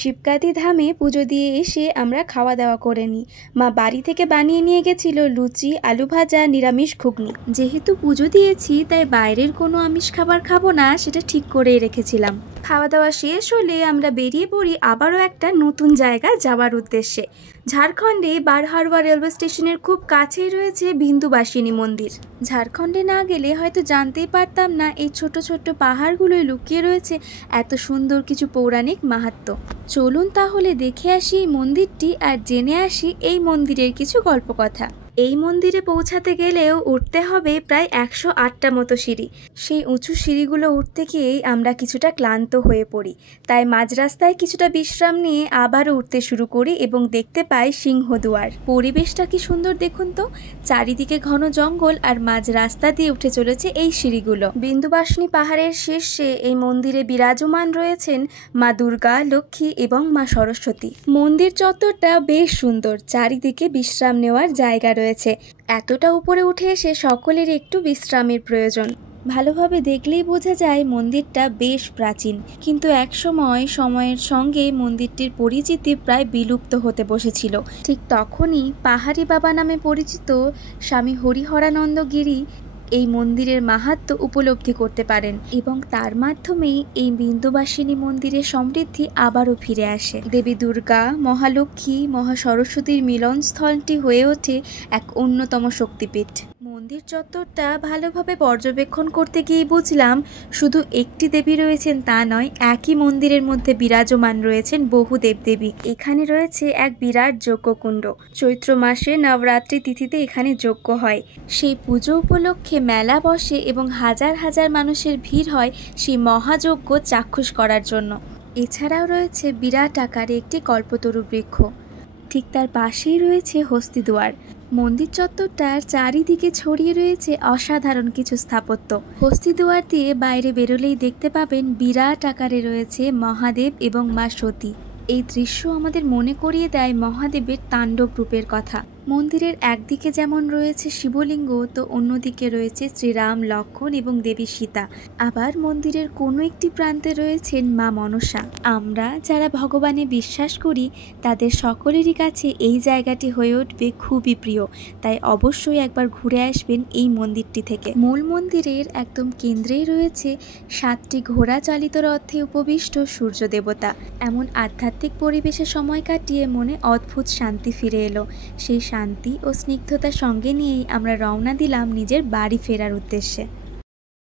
শিবকাতি ধামে পুজো দিয়ে এসে আমরা খাওয়া দাওয়া করে নিই। মা বাড়ি থেকে বানিয়ে নিয়ে গেছিল লুচি, আলু ভাজা, নিরামিষ ঘুগনি। যেহেতু পুজো দিয়েছি তাই বাইরের কোনো আমিষ খাবার খাবো না, সেটা ঠিক করেই রেখেছিলাম। খাওয়া দাওয়া শেষ হলে আমরা বেরিয়ে পড়ি আবারও একটা নতুন জায়গা যাওয়ার উদ্দেশ্যে। ঝাড়খণ্ডে বারহারোয়া রেলওয়ে স্টেশনের খুব কাছেই রয়েছে বিন্দুবাসিনী মন্দির। ঝাড়খণ্ডে না গেলে হয়তো জানতেই পারতাম না এই ছোট ছোট পাহাড়গুলোয় লুকিয়ে রয়েছে এত সুন্দর কিছু পৌরাণিক মাহাত্ম্য। চলুন তাহলে দেখে আসি এই মন্দিরটি আর জেনে আসি এই মন্দিরের কিছু গল্পকথা। এই মন্দিরে পৌঁছাতে গেলেও উঠতে হবে প্রায় 108টা মতো সিঁড়ি। সেই উঁচু সিঁড়িগুলো উঠতে গিয়েই আমরা কিছুটা ক্লান্ত হয়ে পড়ি, তাই মাঝ রাস্তায় কিছুটা বিশ্রাম নিয়ে আবারও উঠতে শুরু করি এবং দেখতে পাই সিংহদুয়ার। পরিবেশটা কি সুন্দর দেখুন তো, চারিদিকে ঘন জঙ্গল আর মাঝ রাস্তা দিয়ে উঠে চলেছে এই সিঁড়িগুলো। বিন্দুবাসিনী পাহাড়ের শীর্ষে এই মন্দিরে বিরাজমান রয়েছেন মা দুর্গা, লক্ষ্মী এবং মা সরস্বতী। মন্দির চত্বরটা বেশ সুন্দর, চারিদিকে বিশ্রাম নেওয়ার জায়গা রয়েছে। এতটা উপরে উঠে এসে সকলের একটু বিশ্রামের প্রয়োজন। ভালোভাবে দেখলেই বোঝা যায় মন্দিরটা বেশ প্রাচীন, কিন্তু সময়ের সঙ্গে মন্দিরটির পরিচিতি প্রায় বিলুপ্ত হতে বসেছিল। ঠিক তখনই পাহাড়ি বাবা নামে পরিচিত স্বামী হরিহরানন্দ গিরি এই মন্দিরের মাহাত্ম্য উপলব্ধি করতে পারেন এবং তার মাধ্যমেই এই বিন্দুবাসিনী মন্দিরের সমৃদ্ধি আবারও ফিরে আসে। দেবী দুর্গা, মহালক্ষ্মী, মহাসরস্বতীর মিলনস্থলটি হয়ে ওঠে এক অন্যতম শক্তিপীঠ। মন্দির চত্বরটা ভালোভাবে পর্যবেক্ষণ করতে গিয়ে বুঝলাম শুধু একটি দেবী রয়েছেন তা নয়, একই মন্দিরের মধ্যে বিরাজমান রয়েছেন বহু দেবদেবী। এখানে রয়েছে এক বিরাট যজ্ঞকুণ্ড। চৈত্র মাসে নবরাত্রি তিথিতে এখানে যজ্ঞ হয়। সেই পুজো উপলক্ষে মেলা বসে এবং হাজার হাজার মানুষের ভিড় হয় সেই মহাযজ্ঞ চাক্ষুষ করার জন্য। এছাড়াও রয়েছে বিরাট আকারে একটি কল্পতরু বৃক্ষ। ঠিক তার পাশেই রয়েছে হস্তিদুয়ার। মন্দির চত্বরটার চারিদিকে ছড়িয়ে রয়েছে অসাধারণ কিছু স্থাপত্য। হস্তিদুয়ার দিয়ে বাইরে বেরোলেই দেখতে পাবেন বিরাট আকারে রয়েছে মহাদেব এবং মা সতী। এই দৃশ্য আমাদের মনে করিয়ে দেয় মহাদেবের তাণ্ডব রূপের কথা। মন্দিরের একদিকে যেমন রয়েছে শিবলিঙ্গ, তো অন্যদিকে রয়েছে শ্রীরাম, লক্ষ্মণ এবং দেবী সীতা। আবার মন্দিরের কোনো একটি প্রান্তে রয়েছেন মা মনসা। আমরা যারা ভগবানে বিশ্বাস করি তাদের সকলেরই কাছে এই জায়গাটি হয়ে উঠবে খুবই প্রিয়, তাই অবশ্যই একবার ঘুরে আসবেন এই মন্দিরটি থেকে। মূল মন্দিরের একদম কেন্দ্রেই রয়েছে 7টি ঘোড়া চালিত রথে উপবিষ্ট সূর্য দেবতা। এমন আধ্যাত্মিক পরিবেশে সময় কাটিয়ে মনে অদ্ভুত শান্তি ফিরে এলো। সেই শান্তি ও স্নিগ্ধতার সঙ্গে নিয়েই আমরা রওনা দিলাম নিজের বাড়ি ফেরার উদ্দেশ্যে।